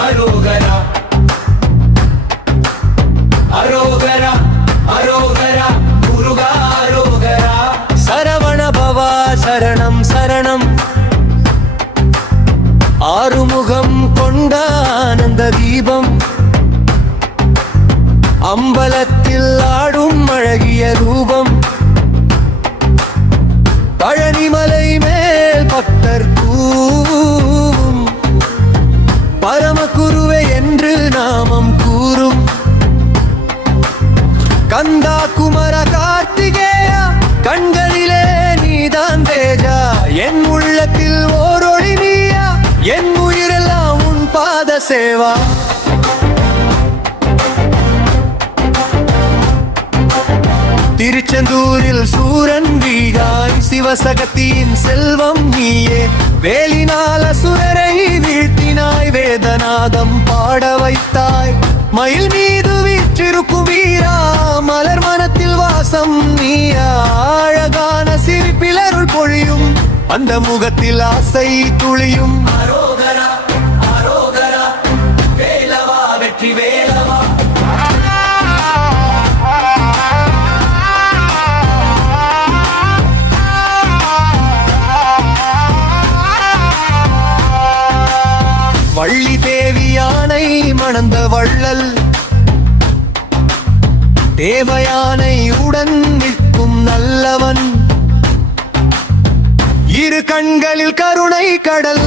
அரோகரா அரோகரா அரோகரா முருகா அரோகரா சரவண பவா சரணம் சரணம் ஆறுமுகம் கொண்ட ஆனந்த தீபம் அம்பலத்தில் ஆடும் அழகிய ரூபம் பழனிமலை மேல் பக்தர் கூவும் பரமகுருவே என்று நாமம் கூறும் கந்தா குமர கார்த்திகேயா கண்களிலே நீதான் தேஜா என் உள்ளத்தில் ஓரொளி நீயா என் உயிரெல்லாம் உன் பாத சேவா திருச்செந்தூரில் சூரன் வீகாய் சிவசகத்தின் செல்வம் நீயே வேலினால சுரரை வீழ்த்தினாய் வேதநாதம் பாட வைத்தாய் மயில் மீது வீற்றிருக்கும் வீரா மலர் மனத்தில் வாசம் நீயா அழகான சிரிப்பிலருள் பொழியும் அந்த முகத்தில் ஆசை துளியும் அரோகரா அரோகரா வேலவா வெற்றி வேலவா வள்ளி தேவியானை மணந்த வள்ளல் தேவயானை உடன் நிற்கும் நல்லவன் இரு கண்களில் கருணை கடல்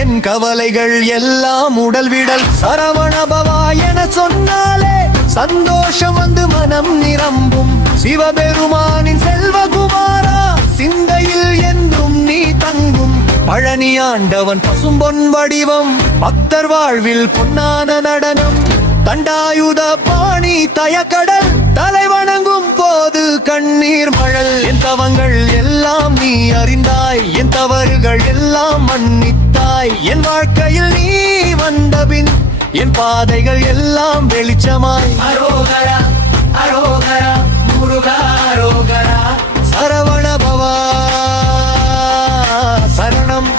என் கவலைகள் எல்லாம் உடல் விடல் சரவண பவா என சொன்னாலே சந்தோஷம் வந்து மனம் நிரம்பும் சிவபெருமானின் செல்வகுமாரா சிந்தையில் என்றும் நீ தங்கும் பழனி ஆண்டவன் பசும்பொன் வடிவம் பக்தர் வாழ்வில் பொன்னான நடனம் தண்டாயுத பாணி தயக்கடல் தலை வணங்கும் போது கண்ணீர் மழல் என் தவங்கள் எல்லாம் நீ அறிந்தாய் என் தவறுகள் எல்லாம் மன்னித்தாய் என் வாழ்க்கையில் நீ வந்தபின் என் பாதைகள் எல்லாம் வெளிச்சமாய் அரோகரா அரோகரா முருகா அரோகரா சரவண பவா சரணம்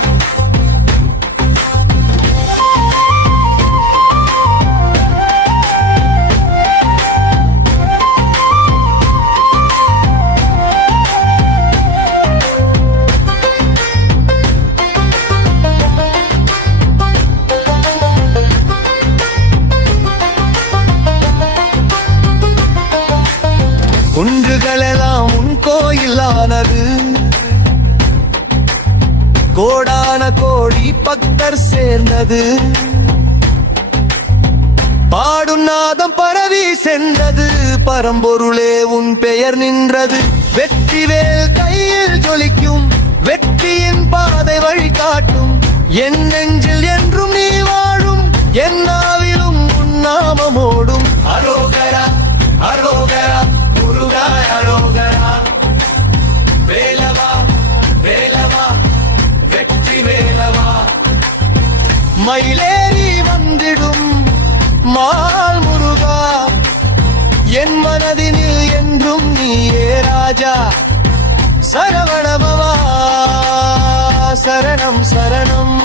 குன்றுகளெல்லாம் உன் கோயிலானது கோடான கோடி பக்தர் சேர்ந்தது பாடும் நாதம் பரவி சென்றது பரம்பொருளே உன் பெயர் நின்றது வெற்றிவேல் கையில் ஜொலிக்கும் வெற்றியின் பாதை வழிகாட்டும் என் நெஞ்சில் என்றும் நீ வாழும் என் நாவிலும் உன் நாமமோடும் அரோகரா அரோகரா முருகா அரோகரா வேலவா வேலவா வெற்றி வேலவா மயிலேறி வந்திடும் மால் முருகா என் மனதினில் என்றும் நீயே ராஜா சரவண பவா சரணம் சரணம்